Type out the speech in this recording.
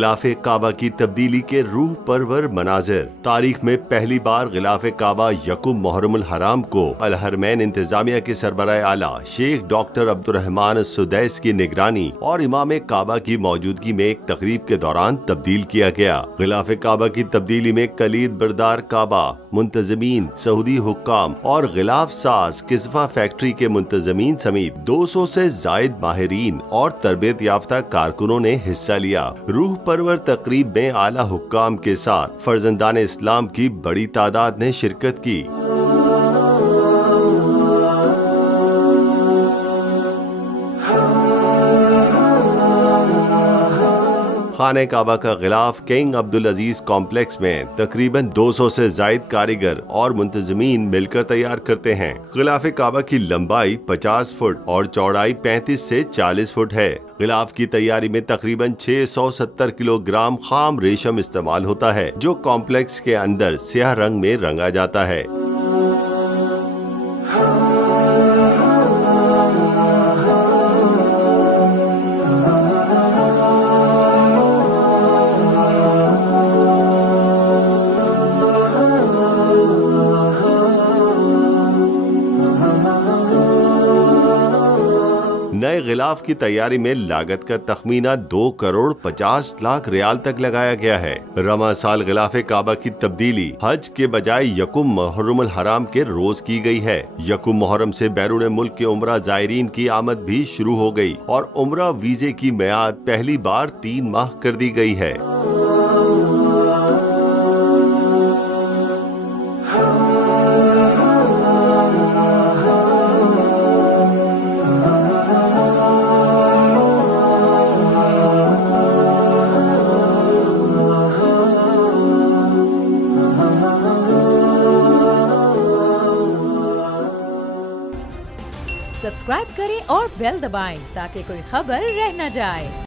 गिलाफे काबा की तब्दीली के रूह परवर मनाजिर। तारीख में पहली बार गिलाफे काबा यकुम मुहर्रमुल हराम को अल हरमैन इंतजामिया के सरबराह आला शेख डॉक्टर अब्दुर्रहमान सुदैस की निगरानी और इमाम काबा की मौजूदगी में एक तकरीब के दौरान तब्दील किया गया। गिलाफे काबा की तब्दीली में कलीद बरदार काबा, मुंतजमीन, सऊदी हुक्काम और गिलाफ साज किस्वा फैक्ट्री के मुंतजमीन समेत 200 से जायद माहिरीन और तरबियत याफ्ता कारकुनों ने हिस्सा लिया। रूह परवर तकरीब में आला हुक्काम के साथ फर्जंदान इस्लाम की बड़ी तादाद ने शिरकत की। खाने काबा का गिलाफ किंग अब्दुल अजीज कॉम्प्लेक्स में तकरीबन 200 से जायद कारीगर और मुंतजमीन मिलकर तैयार करते हैं। गिलाफे काबा की लंबाई 50 फुट और चौड़ाई 35 से 40 फुट है। गिलाफ की तैयारी में तकरीबन 670 किलोग्राम खाम रेशम इस्तेमाल होता है, जो कॉम्प्लेक्स के अंदर स्याह रंग में रंगा जाता है। नए गिलाफ की तैयारी में लागत का तखमीना 2 करोड़ 50 लाख रियाल तक लगाया गया है। रमा साल गिलाफे काबा की तब्दीली हज के बजाय यकुम मुहर्रमुल हराम के रोज की गई है। यकुम मुहर्रम से बैरून मुल्क के उम्रा जायरीन की आमद भी शुरू हो गई और उम्रा वीजे की मियाद पहली बार 3 माह कर दी गई है। सब्सक्राइब करें और बेल दबाएं ताकि कोई खबर रह न जाए।